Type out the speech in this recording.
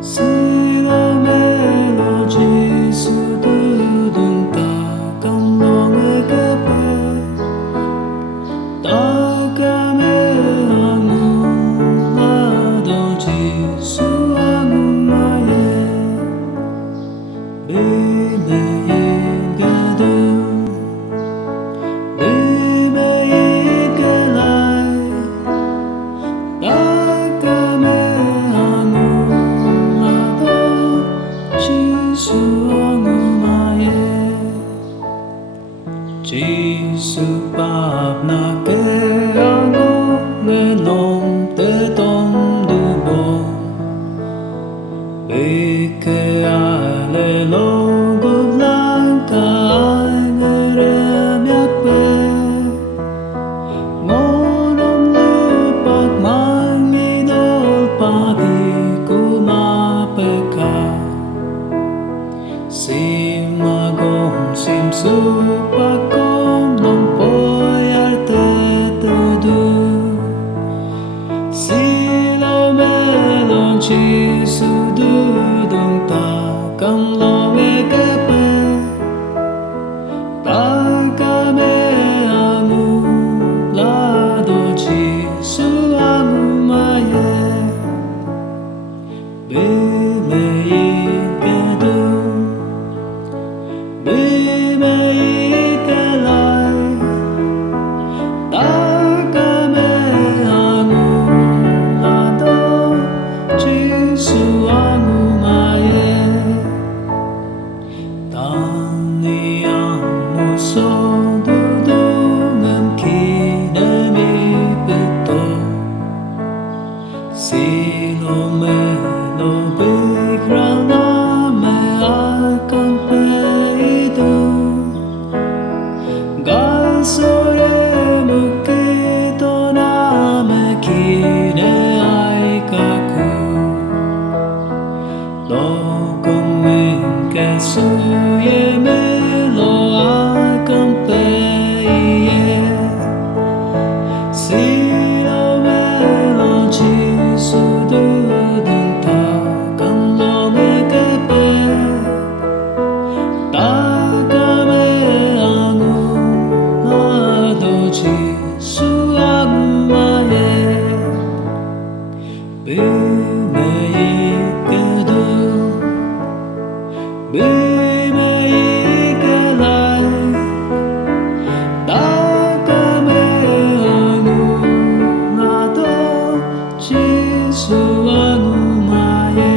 Sila melodi sududun takkan longe kepe takame anu lado jisu anu maye bime ingadu bime ingalai takame anu lado jisu anu maye jisu bab na ke anu nge nom te tom du bon Beke ale logo blanca nge remyak pe Ngonom lupak mangidol pagi ku mapeka Sim agom sim supakom non poi al te tedu Sila melon jisu dudung takkan longe kepe takame anu lado jisu anu maye bime ingadu bime ingalai takame anu lado jisu anu maye Tani ang muso dudungan kinamipito Sino melo biglang na may akan peido Gasore mukito na may kine ay kaku Lokong mingke suye melo akan peiye Sila melo jisu dudung takkan longe kepe takame anu lado jisu anu maye bime ingadu bime ingalai takame anu lado jisu anu maye